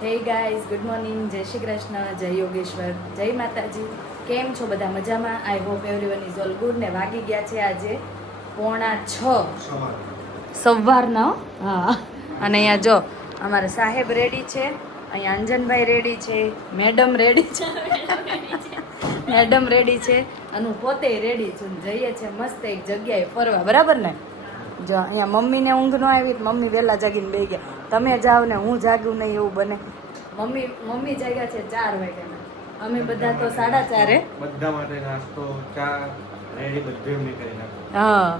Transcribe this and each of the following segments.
Hey guys, good morning, જય શ્રી કૃષ્ણ, જય યોગેશ્વર, જય માતાજી. કેમ છો બધા? મજામાં? I hope everyone is all good. ને વાગી ગયા છે આજે 5:45 સવારના. હા, અને અહીંયા જો અમારા સાહેબ રેડી છે, અહીંયા અંજનભાઈ રેડી છે, મેડમ રેડી છે, મેડમ રેડી છે, અને હું પોતે રેડી છું. જઈએ છે મસ્ત એક જગ્યાએ ફરવા, બરાબર ને? જો અહીંયા મમ્મીને ઊંઘ ન આવી, મમ્મી વહેલા જાગીને બેસી ગયા. તમે જાઓ ને હું જાગું નહીં એવું બને. મમ્મી જાગ્યા છે 4 વાગ્યાના, અમે બધા તો 4:30. બધા માટે નાસ્તો, ચા રેડી બધું એમ કરી નાખો. હા,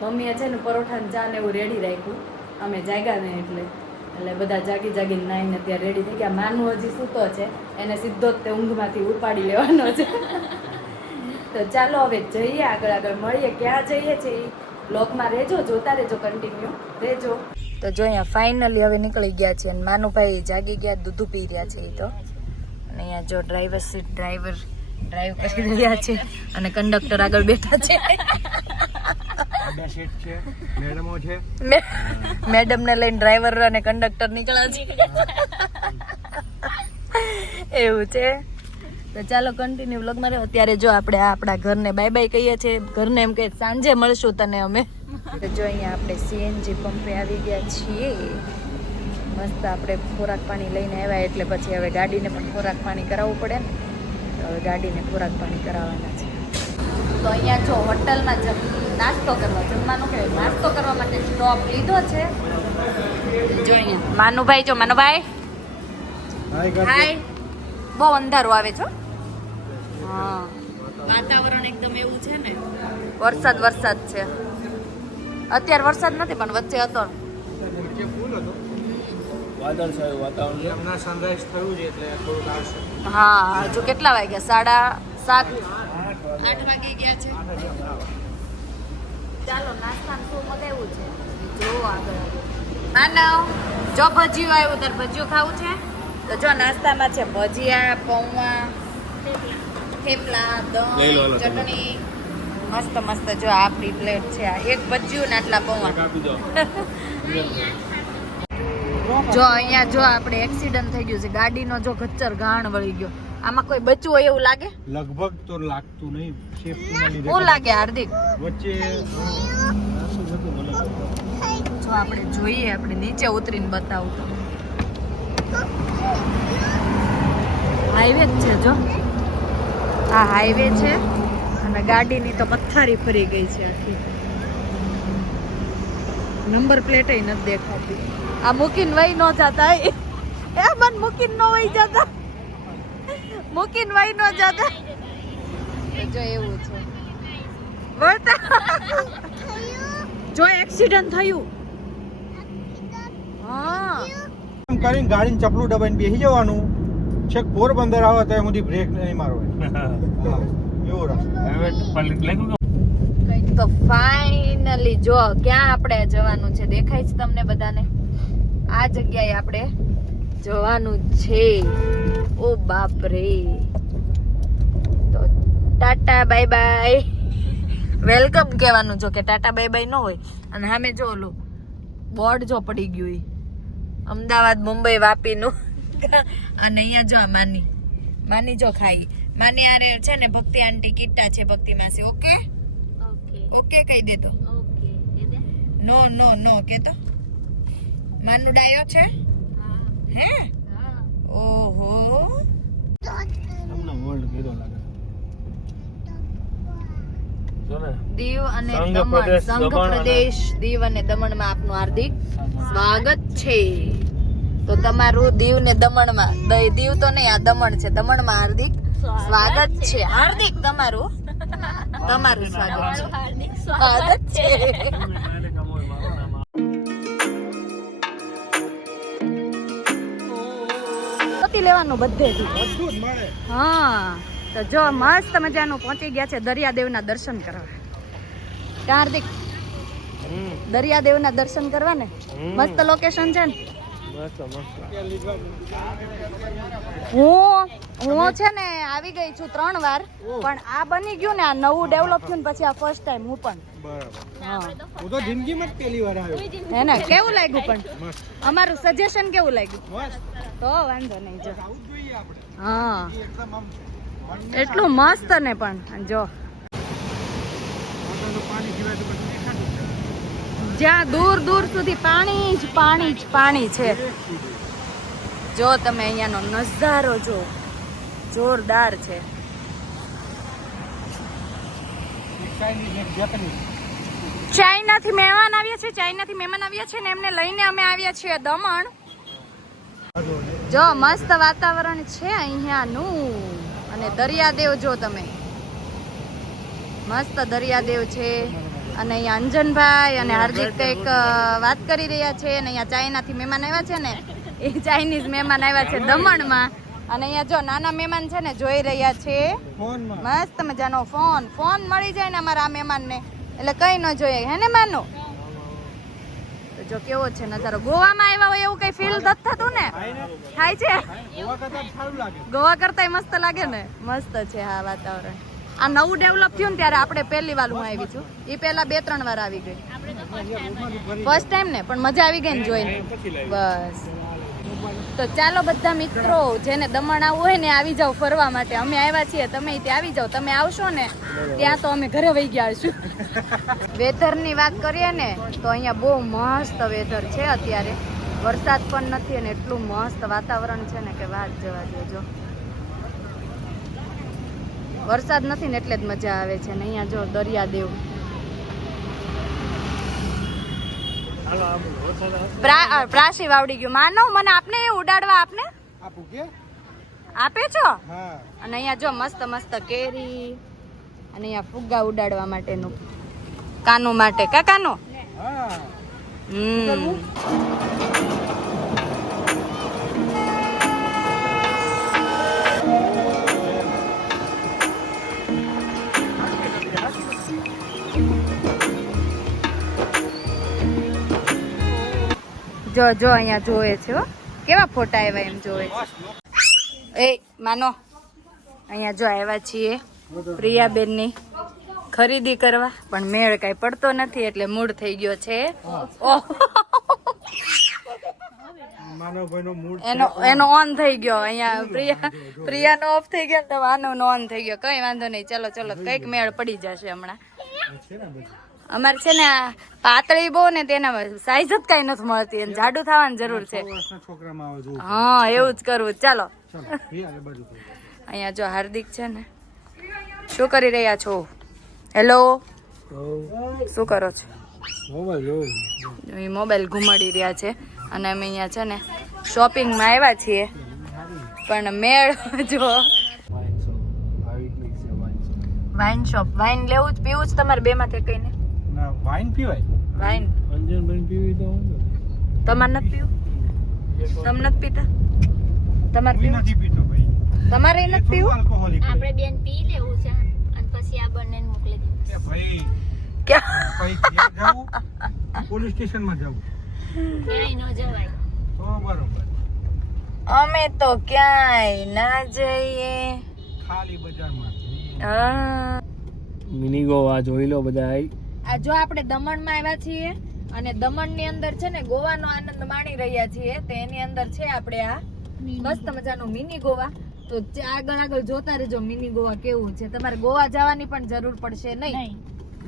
મમ્મીએ છે ને પરોઠા ને ચા ને એવું રેડી રાખ્યું. અમે જાગ્યા ને એટલે બધા જાગીને નાઈને ત્યાં રેડી થઈ ગયા. માનું હજી સૂતો છે, એને સીધો જ તે ઊંઘમાંથી ઉપાડી લેવાનો છે. તો ચાલો હવે જઈએ, આગળ મળીએ. ક્યાં જઈએ છે એ બ્લોગમાં રહેજો, જોતા રહેજો, કન્ટિન્યુ રહેજો. તો જો અહીંયા ફાઇનલી હવે નીકળી ગયા છે અને માનુભાઈ જાગી ગયા, દૂધ પી રહ્યા છે એ તો. અને અહીંયા જો ડ્રાઈવર સીટ, ડ્રાઈવ કરી રહ્યા છે અને કંડક્ટર આગળ બેઠા છે. બે સીટ છે, મેડમો છે. મેડમ ને લઈને ડ્રાઈવર અને કંડક્ટર નીકળ્યા છે. એવું છે. તો ચાલો કન્ટિન્યુ વ્લોગમાં રહો. અત્યારે જો આપણે આપણા ઘરને બાય બાય કહીએ છીએ. ઘરને એમ કહીએ સાંજે મળશું તને અમે. તો જો અહીંયા આપણે સીએનજી પંપે આવી ગયા છીએ. મસ્ત આપણે ખોરાક પાણી લઈને આવ્યા એટલે પછી હવે ગાડીને પણ ખોરાક પાણી કરાવવું પડે ને. તો હવે ગાડીને ખોરાક પાણી કરાવવાના છે. તો અહીંયા જો હોટલમાં નાસ્તો કરવા, જમવાનું કહેવાય, નાસ્તો કરવા માટે સ્ટોપ લીધો છે. જો અહીંયા માનુભાઈ હાય. બહુ અંધારું આવે છે. હા, વાતાવરણ એકદમ એવું છે ને, વરસાદ છે. અત્યારે વરસાદ નથી પણ વચ્ચે હતો. વાદળછાયું વાતાવરણ, હમણાં સનરાઈઝ થયું છે એટલે થોડુંક આવશે. હા, હજુ કેટલા વાગ્યા? 7:30 8 વાગી ગયા છે. ચાલો નાસ્તાનું શું મગાવ્યું છે જો આગળ. જો ભજીયું આવ્યું, તારે ભજીયું ખાવું છે? તો જો નાસ્તામાં છે ભજીયા, પૌવા, થેપલા, દહીં, ચટણી. મસ્ત જો આપણી પ્લેટ છે. આ એક ભજીયું ને આટલા પૌવા. જો અહીંયા જો આપણે એક્સિડન્ટ થઈ ગયું છે, ગાડીનો જો ગચ્ચર ગાણ વળી ગયો. આમાં કોઈ બચ્યું હોય એવું લાગે? લગભગ તો લાગતું નહીં, સેફટીના લીધે. શું લાગે હાર્દિક? વચ્ચે જો આપણે જોઈએ, આપણે નીચે ઉતરીને બતાવું તો હાઈવે જ છે. જો આ હાઈવે છે અને ગાડીની તો પથ્થારી ફરી ગઈ છે આખી. નંબર પ્લેટ નથી દેખાતી. આ મૂકીને વહી ન જતા, એ મન મૂકીને ન વહી જતા, મૂકીને વહી ન જતા. જો એવું છે વળતા. જો એક્સિડન્ટ થયું. હા, એમ કરીને ગાડીને ચપલું દબાઈને બેસી જવાનું. છેક પોરબંદર આવે ત્યાં સુધી બ્રેક નહીં મારવાની. એવો રસ્તો. તો ફાઇનલી જો ક્યાં આપણે જવાનું છે દેખાય છે તમને બધાને? આ જગ્યાએ આપણે જવાનું છે. ઓ બાપ રે. તો ટાટા બાય બાય, વેલકમ કહેવાનું. જો કે ટાટા બાય બાય ન હોય. અને સામે જો ઓલું બોર્ડ જો પડી ગયું, અમદાવાદ, મુંબઈ, વાપીનું. અને અહીંયા જો માની જો ખાઈ. માની આરે છે ને ભક્તિ આંટી કીટા છે, ભક્તિ માસી. ઓકે કહી દે તો. નો કે તો. માનું ડાયો છે હે? ઓહો, તમને વર્લ્ડ કીધો લાગે. દીવ અને દમણ, સંઘ પ્રદેશ દીવ અને દમણમાં આપનું હાર્દિક સ્વાગત છે. તો તમારું દીવ ને દમણમાં, દીવ તો નહીં, આ દમણ છે, દમણમાં હાર્દિક સ્વાગત છે. હાર્દિક તમારું સ્વાગત છે. લેવાનું બધેથી. હા, તો જો મસ્ત મજાનું પહોંચી ગયા છે દરિયાદેવના દર્શન કરવા. હાર્દિક, દરિયાદેવના દર્શન કરવા ને મસ્ત લોકેશન છે ને. હું છે ને આવી ગઈ છું 3 વાર, પણ આ બની ગયું ને, આ નવું ડેવલપ થયું ને પછી આ ફર્સ્ટ ટાઈમ હું પણ. હા હું તો જિંદગીમાં જ પહેલી વાર આવ્યો. હે ને કેવું લાગ્યું પણ મસ્ત અમારું સજેશન કેવું લાગ્યું મસ્ત તો વાંધો નહીં જો આવું જ જોઈએ આપણે. હા એ એકદમ આમ એટલું મસ્ત ને પણ અને જો પોતાનું પાણી સિવાય તો બધું દેખાતું જ નથી. જ્યાં દૂર દૂર સુધી પાણી જ પાણી જ પાણી છે. જો તમે અહીંયાનો નજારો જો જોરદાર છે. એક ચાઇનીઝ, એક જાપાનીઝ. ચાઇનાથી મહેમાન આવ્યા છે ને એમને લઈને અમે આવ્યા છીએ દમણ. જો મસ્ત વાતાવરણ છે અહીંયાનું અને દરિયાદેવ જો તમે મસ્ત દરિયાદેવ છે અને અહીંયા અંજનભાઈ અને હાર્દિક કંઈક વાત કરી રહ્યા છે અને અહીંયા ચાઇનાથી મહેમાન આવ્યા છે ને એ ચાઇનીઝ મહેમાન આવ્યા છે દમણમાં અને અહીંયા જો નાના મહેમાન છે ને જોઈ રહ્યા છે ફોનમાં મસ્ત મજાનો ફોન મળી જાય ને અમારા આ મહેમાનને એટલે કઈ ન જોઈએ હે ને માનો. તો જો કેવો છે નજારો ગોવામાં આવ્યા હોય એવું કઈ ફીલ નથી થતું ને થાય છે ગોવા કરતાં સારું લાગે. ગોવા કરતાંય મસ્ત લાગે ને મસ્ત છે હા વાતાવરણ. આ નવું ડેવલપ થયું ને ત્યારે આપણે પહેલી વાર હું આવી છું એ પહેલા 2-3 વાર આવી ગઈ ફર્સ્ટ ટાઈમ ને પણ મજા આવી ગઈ ને જોઈને બસ. તો ચાલો બધા મિત્રો જેને દમણ આવવું હોય ને આવી જાવ ફરવા માટે. અમે આવ્યા છીએ તમે ત્યાં આવી જાવ. તમે આવશો ને ત્યાં તો અમે ઘરે વહી ગયા હશું. વેધરની વાત કરીએ ને તો અહીંયા બહુ મસ્ત વેધર છે અત્યારે. વરસાદ પણ નથી અને એટલું મસ્ત વાતાવરણ છે ને કે વાત જવા દેજો. વરસાદ નથી ને એટલે જ મજા આવે છે ને અહીંયા જો દરિયાદેવ. પ્રાસી વાવડી ગયું માનો મને આપને એ ઉડાડવા આપને આપું કે આપે છો. હા અને અહીંયા જો મસ્ત મસ્ત કેરી અને અહીંયા ફુગ્ગા ઉડાડવા માટેનું કાનું માટે કાકાનો. હા જો જો અહીંયા જોવે છે હો કેવા ફોટા આવ્યા એમ જોવે છે. એ માનો અહીંયા જો આવ્યા છીએ પ્રિયાબેનની ખરીદી કરવા પણ મેળ કઈ પડતો નથી એટલે મૂડ થઈ ગયો છે. ઓહ માનવભાઈનો મૂડ એનો ઓન થઈ ગયો અહીંયા પ્રિયાનો ઓફ થઈ ગયો તો માનવનો ઓન થઈ ગયો. કઈ વાંધો નહીં ચલો ચલો કઈક મેળ પડી જશે હમણાં. છે ને બધું. અમારે છે ને આ પાતળી બહુ ને તેના સાઈઝ જ કઈ નથી મળતી અને જાડું થવાની જરૂર છે. વર્ષના છોકરામાં આવે જોવું. હા એવું જ કરવું. ચાલો ચાલો એ આગળ બાજુ કરો. અહીંયા જો હાર્દિક છે ને શું કરી રહ્યા છો? હેલો શું કરો છો? એ મોબાઈલ ઘુમાડી રહ્યા છે અને અમે અહીંયા છે ને શોપિંગમાં આવ્યા છીએ પણ મેળ જો વાઇન શોપ વાઇન લેવું જ પીવું જ તમારે બે માંથી કઈ ને ના વાઇન પીવાય. વાઇન અંજનબેન પીવી તો તમારે નથી પીવું? તમે નથી પીતા? તમારે હું પીવું નથી પીતો ભાઈ. તમારે નથી પીવું? આલ્કોહોલિક આપણે બેન પી લેવું છે અને પછી આ બંને મોકલી દેવું એ ભાઈ ક્યાં ભાઈ ક્યાં જાવું? પોલીસ સ્ટેશનમાં જાવું ક્યાંય ન જવાય. તો બરોબર. અમે તો ક્યાંય ના જઈએ. ખાલી બજારમાં હા. મિની ગોવા જોઈ લો બધા. આ જો આપણે દમણમાં આવ્યા છીએ અને દમણની અંદર છે ને ગોવાનો આનંદ માણી રહ્યા છીએ તો એની અંદર છે આપણે આ મસ્ત મજાનું મિની ગોવા. તો આગળ આગળ જોતા રહેજો મિની ગોવા કેવું છે. તમારે ગોવા જવાની પણ જરૂર પડશે નહીં.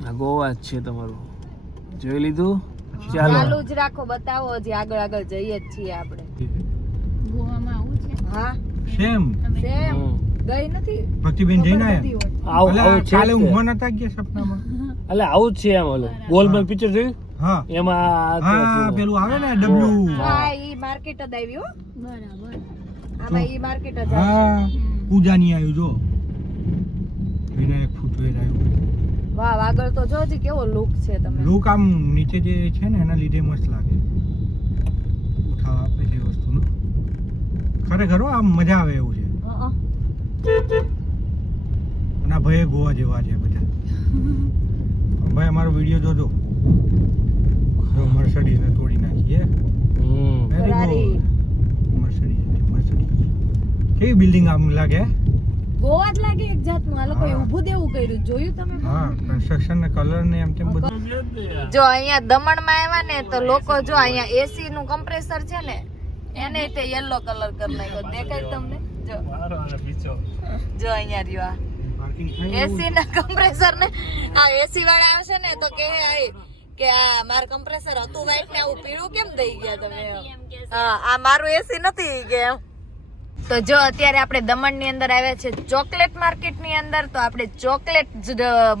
આ ગોવા જ છે તમારું. જોઈ લીધું? ચાલુ જ રાખો બતાવો હજી આગળ આગળ જઈએ જ છીએ આપણે. ગોવામાં આવું છે. હા સેમ સેમ ગઈ નથી ભક્તિબેન જઈને બધી હોય. આવું આવું છે કાલે જ તે. ઊંઘવા નતા ગયા સપનામાં. એટલે આવું જ છે એમ. ઓલું ગોલમાલ પિક્ચર જોયું? હા એમાં હા પેલું આવે ને ડબલું. હા ઈ માર્કેટ જ આવ્યું હો. બરાબર. આમાં ઈ માર્કેટ જ આવ્યું. હા પૂજાની આવ્યું જો વિનાયક ફૂટવેર આવ્યું. વાહ આગળ તો જો હજી કેવો લુક છે તમે. લોક આમ નીચે જે છે ને એના લીધે મસ્ત લાગે. ઉઠાવ આપે છે એ વસ્તુનો ખરેખર હો, આમ મજા આવે એવું છે. અને આ ભાઈ ગોવા જેવા છે બધા. ભાઈ અમારો વિડીયો જોજો. જો મર્સિડીઝ ને તોડી નાખીએ. ફરારી. મર્સિડીઝ કેવી બિલ્ડિંગ આમ લાગે. ગોવા જ લાગે એક જાતનું. આ લોકોએ હા. ઊભું દેવું કર્યું જોયું તમે? હા કન્સ્ટ્રક્શન ને કલર ને એમ તેમ બધું જો અહીંયા દમણમાં આવ્યા ને તો લોકો જો અહીંયા એસી નું કમ્પ્રેસર છે ને એને તે યલો કલર કરી નાખ્યો. દેખાય તમને? જો અહીંયા રહ્યો આ એસી ના કમ્પ્રેસર ને. આ એસી વાળા આવશે ને તો કે આ મારું કમ્પ્રેસર હતું વ્હાઈટ ને આવું પીળું કેમ દઈ ગયા તમે? હા, આ મારું એસી નથી કે એમ. તો જો અત્યારે આપણે દમણ ની અંદર આવ્યા છે ચોકલેટ માર્કેટ ની અંદર. તો આપણે ચોકલેટ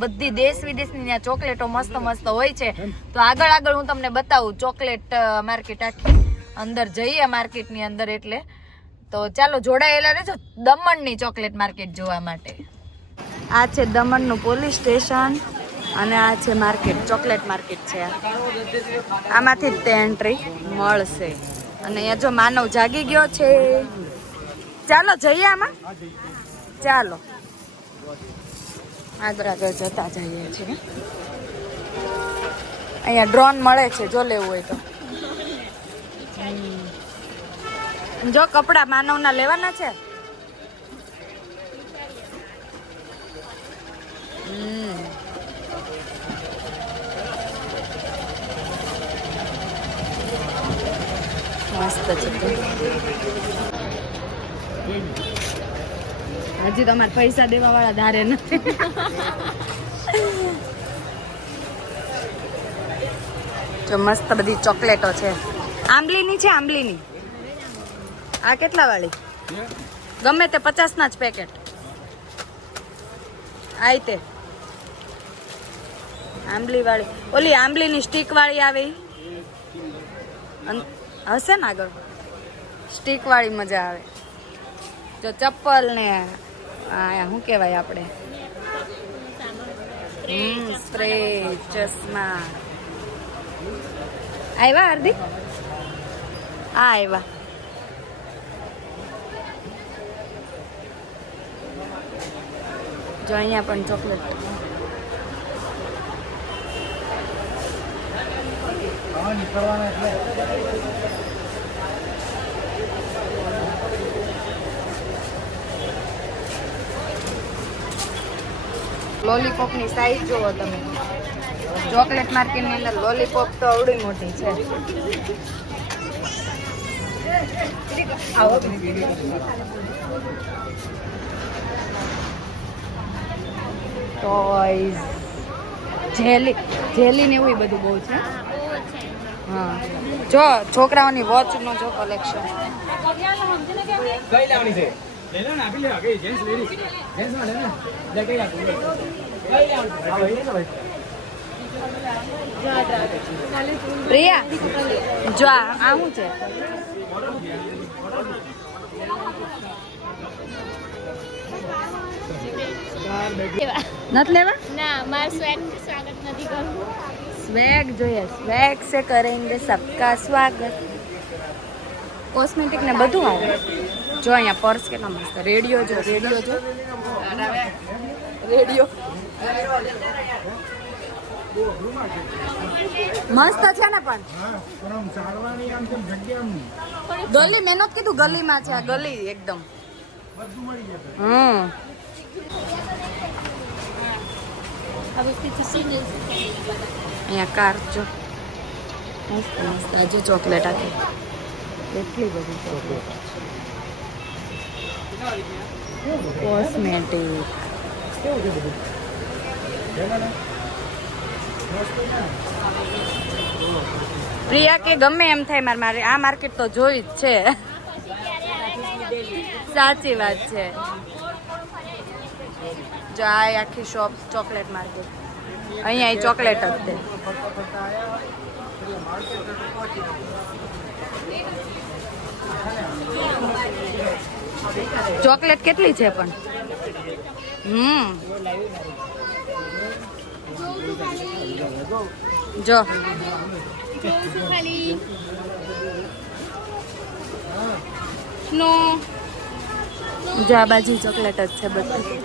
બધી દેશ વિદેશની ત્યાં ચોકલેટો મસ્ત મસ્ત હોય છે. તો આગળ હું તમને બતાવું ચોકલેટ માર્કેટ આખી. અંદર જઈએ માર્કેટ ની અંદર એટલે. તો ચાલો જોડાયેલા રહેજો દમણ ની ચોકલેટ માર્કેટ જોવા માટે. આ છે દમણ નું પોલીસ સ્ટેશન અને આ છે માર્કેટ, ચોકલેટ માર્કેટ છે. આમાંથી જ તે એન્ટ્રી મળશે. અને અહીંયા જો માનવ જાગી ગયો છે. ચાલો જઈએ આમાં. ચાલો આગળ જતા જઈએ છીએ. અહીંયા ડ્રોન મળે છે જો લેવું હોય તો. જો કપડા માનવના લેવાના છે. મસ્ત છે. હજી તમારે પૈસા દેવા વાળા ધારે નથી. જો મસ્ત બધી ચોકલેટો છે. આંબલીની છે, આંબલીની. આ કેટલા વાળી? ગમે તે 50 ના જ પેકેટ. આઈ તે આંબલી વાળી. ઓલી આંબલીની સ્ટીક વાળી આવે હશે ને આગળ. સ્ટીક વાળી મજા આવે. જો ચપ્પલ ને શું કહેવાય આપણે સ્પ્રે, ચશ્મા. આવ્યા હાર્દિક? હા આવ્યા. જો અહીંયા પણ ચોકલેટ. લોલીપોપ ની સાઈઝ જોવો તમે. ચોકલેટ માર્કેટ ની અંદર લોલીપોપ તો અવડી મોટી છે. ટોયઝ, જેલી ને એવું બધું બહુ છે. હા જો છોકરાઓની વોચ નો જો કલેક્શન. પ્રિયા જો આ શું છે? નથી લેવા? ના, માર સ્વેગ સ્વાગત નથી કરવું. સ્વેગ જોઈએ. સ્વેગ સે કરેંગે સબકા સ્વાગત. કોસ્મેટિક ને બધું આવે. જો અહીંયા પર્સ કેટલા મસ્ત. રેડિયો જો, રેડિયો જો, રેડિયો મસ્ત છે ને. પણ ગલી મેં નહોતું કીધું ગલીમાં છે. આ ગલી એકદમ. અહીંયા કાર જો મસ્ત મસ્ત. આજે ચોકલેટ આપી એટલી બધી ચોકલેટ. કોસ્મેટિક. પ્રિયા કે ગમે એમ થાય મારે આ માર્કેટ તો જોઈ જ છે. સાચી વાત છે. જો આ આખી શોપ ચોકલેટ માર્કેટ. અહીંયા ચોકલેટ જ છે. ચોકલેટ કેટલી છે પણ? જો નો જો આ બાજુ ચોકલેટ જ છે બધી.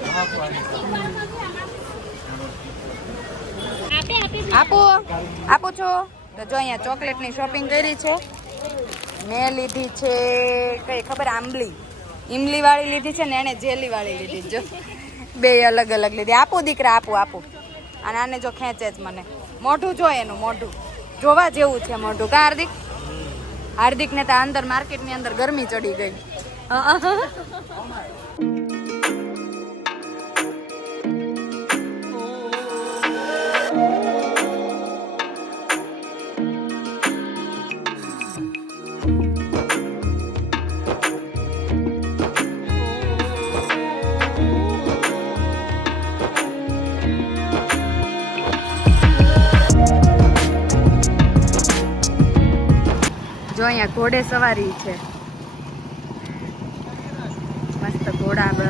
આપો આપો છો. તો જો અહીંયા ચોકલેટની શોપિંગ કરી છે મેં. લીધી છે કઈ ખબર આંબલી, ઇમલી વાળી લીધી છે ને એને જેલી વાળી લીધી. જો બે અલગ અલગ લીધી. આપો દીકરા આપો આપો. અને આને જો ખેંચે જ મને. મોઢું જો એનું મોઢું જોવા જેવું છે મોઢું કા હાર્દિક હાર્દિક ને તો અંદર માર્કેટ ની અંદર ગરમી ચડી ગઈ જો અહીંયા ઘોડે સવારી છે મસ્ત ઘોડા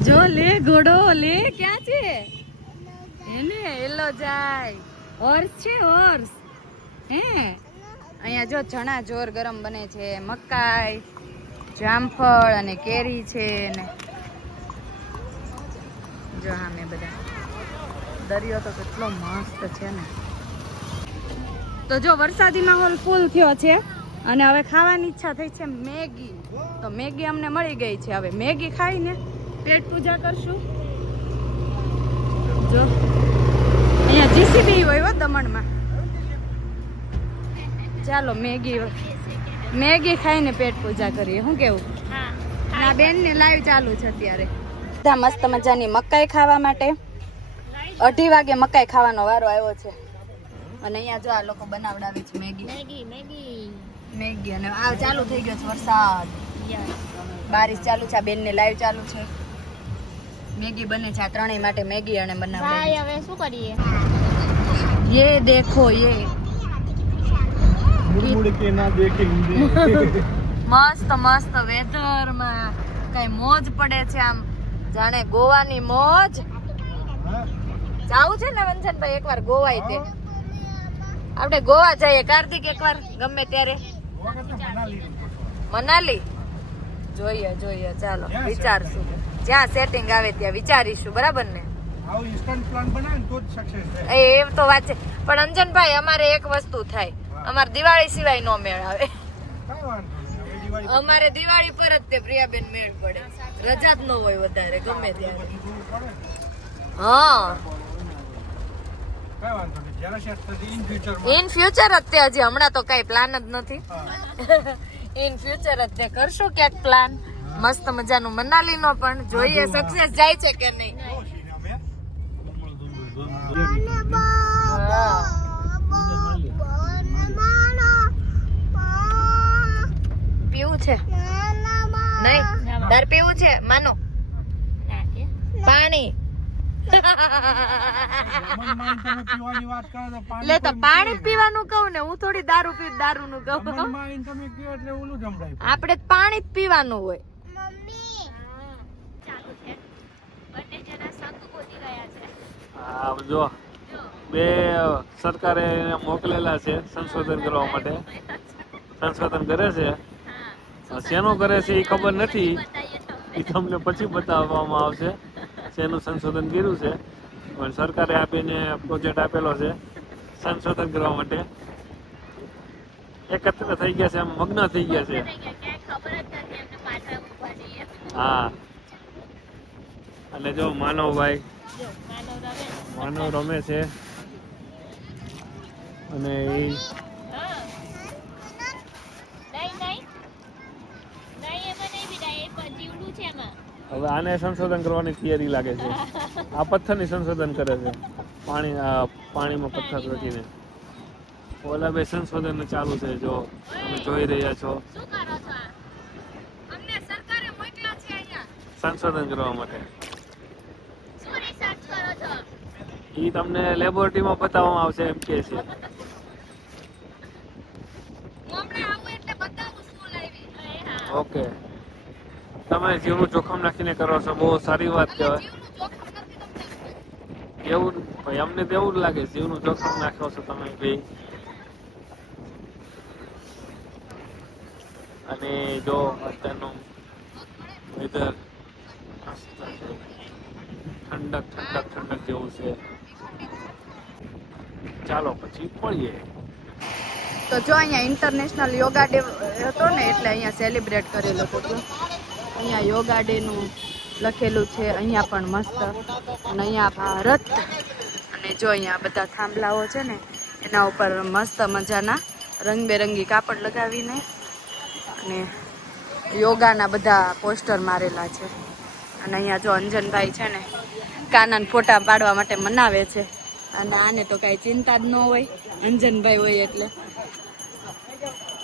જો લે ઘોડો લે ક્યાં છે એને એલો જાય હોર્સ છે હોર્સ હે અહીંયા જો ચણા જોર ગરમ બને છે મકાઈ જામફળ અને કેરી છે ને જો હા મેં બધા દરિયો તો કેટલો મસ્ત છે ને તો જો વરસાદી માહોલ ફૂલ થયો છે અને હવે ખાવાની ઈચ્છા થઈ છે મેગી તો મેગી અમને મળી ગઈ છે હવે મેગી ખાઈને પેટ પૂજા કરશું જો અહીંયા જીસીબી હોય હો દમણમાં ચાલો મેગી ખાઈને પેટ પૂજા કરીએ શું કેવું ના બેન ને લાઈવ ચાલુ છે અત્યારે બધા મસ્ત મજાની મકાઈ ખાવા માટે 2:30 વાગે મકાઈ ખાવાનો વારો આવ્યો છે અને અહીંયા જો આ લોકો બનાવડાવે છે મેગી અને આ ચાલુ થઈ ગયો છે વરસાદ બારિશ ચાલુ છે આ બેન ને લાઈવ ચાલુ છે મેગી બને છે આ ત્રણેય માટે મેગી અને બનાવડાવે હવે શું કરીએ ये देखो ये मुड़ के ना देखेंगे મસ્ત મસ્ત વેધર માં કઈ મોજ પડે છે આમ જાણે ગોવાની મોજ જાવું છે ને વંશનભાઈ એકવાર ગોવાય તે આપણે ગોવા જઈએ કાર્તિક એકવાર ગમે ત્યારે મનાલી જોઈએ ચાલો વિચારશું જ્યાં સેટિંગ આવે ત્યાં વિચારીશું બરાબર ને આવું ઇન્સ્ટન્ટ પ્લાન બનાવે ને તો જ સક્સેસ થાય એમ તો વાત છે પણ અંજનભાઈ અમારે એક વસ્તુ થાય અમારે દિવાળી સિવાય નો મેળ આવે કાંઈ વાંધો નહીં હવે દિવાળી અમારે દિવાળી પર જ તે પ્રિયાબેન મેળ પડે રજા જ ન હોય વધારે ગમે ત્યારે બધું પડે હા કાંઈ વાંધો નહીં જ્યારે સેટ થશે ઇન ફ્યુચરમાં ઇન ફ્યુચર જ તે હજી હમણાં તો કઈ પ્લાન જ નથી ઇન ફ્યુચર જ તે કરશું ક્યાંક પ્લાન મસ્ત મજાનું મનાલી નો પણ જોઈએ સક્સેસ જાય છે કે નહીં પીવું છે નહીં તાર પીવું છે માનો પાણી પીવાની વાત કરો તો લે તો પાણી પીવાનું કહું ને હું થોડી દારૂ પીવું દારૂ નું કહું પાણી તમે પીઓ એટલે ઓલું જમડાય આપણે પાણી જ પીવાનું હોય આ જો બે સરકારે એને મોકલેલા છે સંશોધન કરવા માટે સંશોધન કરે છે શેનું કરે છે એ ખબર નથી એ તમને પછી બતાવવામાં આવશે શેનું સંશોધન કર્યું છે પણ સરકારે આપીને પ્રોજેક્ટ આપેલો છે સંશોધન કરવા માટે એકત્ર થઈ ગયા છે આમ મગ્ન થઈ ગયા છે હા અને જો માનવભાઈ માનવ રમે છે અને એ હવે આને સંશોધન કરવાની તૈયારી લાગે છે આ પથ્થરની સંશોધન કરે છે પાણીમાં પથ્થર રચીને ઓલા બે સંશોધન ચાલુ છે જો તમે જોઈ રહ્યા છો સંશોધન કરવા માટે એ તમને લેબોરેટરીમાં બતાવવામાં આવશે એમ કે છે ઓકે તમે જીવનું જોખમ નાખીને કરો છો બહુ સારી વાત કહેવાય એવું ભાઈ અમને તો એવું જ લાગે જીવનું જોખમ નાખો છો તમે ભાઈ અને જો અત્યારનું વેધર ઠંડક જેવું છે ચાલો પછી મળીએ તો જો અહીંયા ઇન્ટરનેશનલ યોગા ડે હતો ને એટલે અહીંયા સેલિબ્રેટ કરેલો હતો અહીંયા યોગા ડે નું લખેલું છે અહીંયા પણ મસ્ત અને અહીંયા ભારત અને અને જો અહીંયા બધા થાંભલાઓ છે ને એના ઉપર મસ્ત મજાના રંગબેરંગી કાપડ લગાવીને અને યોગાના બધા પોસ્ટર મારેલા છે. અને અહીંયા જો અંજનભાઈ છે ને કાનાના ફોટા પાડવા માટે મનાવે છે. અને આને તો કાંઈ ચિંતા જ ન હોય, અંજનભાઈ હોય એટલે.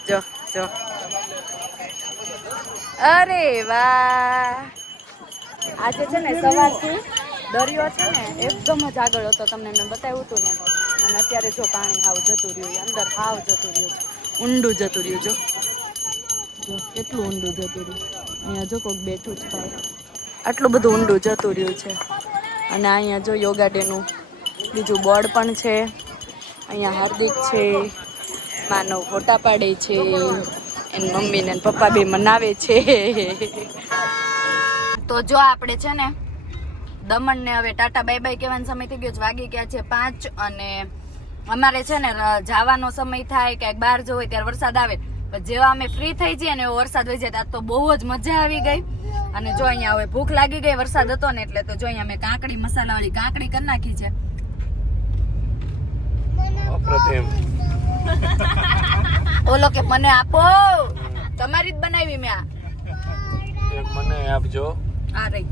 જો જો અરે વાહ, આજે છે ને સવારથી દરિયો છે ને એકદમ જ આગળ હતો, તમને મેં બતાવ્યું હતું ને. અને અત્યારે જો પાણી હાવ જતું રહ્યું, અંદર હાવ જતું રહ્યું, ઊંડું જતું રહ્યું. જો જો કેટલું ઊંડું જતું રહ્યું. અહીંયા જો કોઈક બેઠું જ ભાઈ, આટલું બધું ઊંડું જતું રહ્યું છે. અને અહીંયા જો યોગા ડેનું બીજું બોર્ડ પણ છે. અહીંયા હાર્દિક છે, માનવ ફોટા પાડે છે, એની મમ્મી ને પપ્પા બે મનાવે છે. તો જો આપણે છે ને દમણ ને હવે ટાટા બાય બાય કહેવાનો સમય થઈ ગયો છે. વાગી ગયા છે 5 અને અમારે છે ને જવાનો સમય થાય ક્યાંક બહાર જવું હોય ત્યારે વરસાદ આવે, પણ જેવા અમે ફ્રી થઈ જઈએ ને એવો વરસાદ હોય જાય. તો બહુ જ મજા આવી ગઈ. અને જો અહીંયા હવે ભૂખ લાગી ગઈ, વરસાદ હતો ને એટલે. તો જો અહીંયા મેં કાકડી મસાલાવાળી કાકડી કરી નાખી છે. ઓલો કે મને આપો, તમારી જ બનાવી મેં. મને આપજો. આ રહી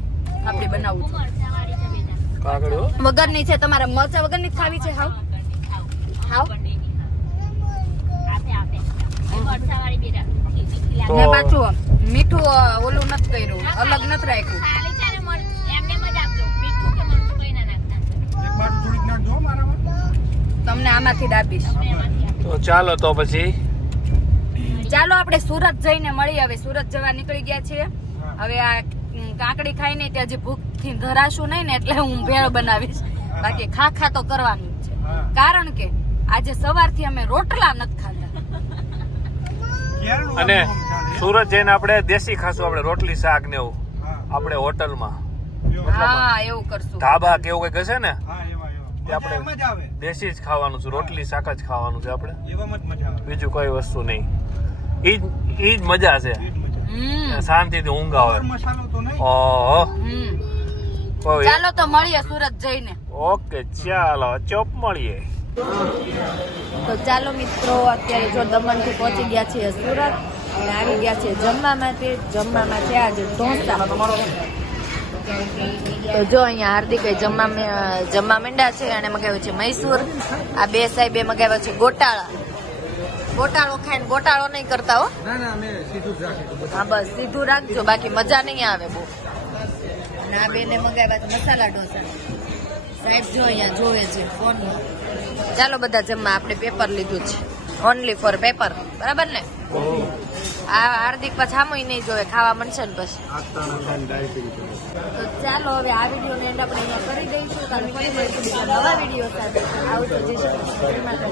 આપણે બનાવું છે કાકડીઓ વગરની છે, તમારે મરચા વગરની જ ખાવી છે? હાવ હાવ ને પાછું મીઠું ઓલું નથી કર્યું, અલગ નથી રાખ્યું. તમને આમાંથી જ આપીશ. તો ચાલો તો પછી ચાલો આપણે સુરત જઈને મળીએ. હવે સુરત જવા નીકળી ગયા છીએ. હવે આ કાકડી ખાઈને ત્યાં જે ભૂખથી ધરાશું નહીં ને એટલે હું ભેળ બનાવીશ. બાકી ખા તો કરવાનું જ છે, કારણ કે આજે સવારથી અમે રોટલા નથી ખાધા. અને સુરત જઈને આપણે દેશી ખાશું, આપણે રોટલી શાક ને એવું આપણે હોટલમાં. હા એવું કરશું. ધાબા કે એવું કઈક હશે ને, હા એવા તે આપણે મજા આવે. દેશી જ ખાવાનું છે, રોટલી શાક જ ખાવાનું છે આપણે, એવામાં જ મજા આવે. બીજું કોઈ વસ્તુ નહીં. ઈ જ મજા છે, શાંતિથી ઊંઘ આવે. મસાલો તો નહીં. ઓહો કોઈ. ચાલો તો મળીએ સુરત જઈને. ઓકે ચાલો ચોપ મળીએ. તો ચાલો મિત્રો, અત્યારે જો દમણથી પહોંચી ગયા છીએ સુરત અને આવી ગયા છીએ જમવામાં છે આજે ઢોસા. તો જો અહીંયા હાર્દિક જમવા માંડ્યા છે. અને મગાવ્યું છે મૈસૂર. આ બે સાહેબે મગાવ્યો છે ગોટાળો ખાઈને ગોટાળો નહીં કરતા હો. ના અમે સીધું જ રાખીશું. હા બસ સીધું રાખજો, બાકી મજા નહીં આવે બહુ. અને આ બેને મગાવ્યા છે મસાલા ઢોસા. સાહેબ જો અહીંયા જોવે છે ફોન. ચાલો બધા જમવા, આપણે પેપર લીધું છે, ઓનલી ફોર પેપર, બરાબર ને? આ હાર્દિક પછી આમ નહીં જોવે, ખાવા મળશે ને પછી. તો ચાલો હવે આ વિડીયો ને એન્ડ આપણે અહીંયા કરી દઈશું. નવા વિડીયો સાથે આવજો. જય શ્રી કૃષ્ણ.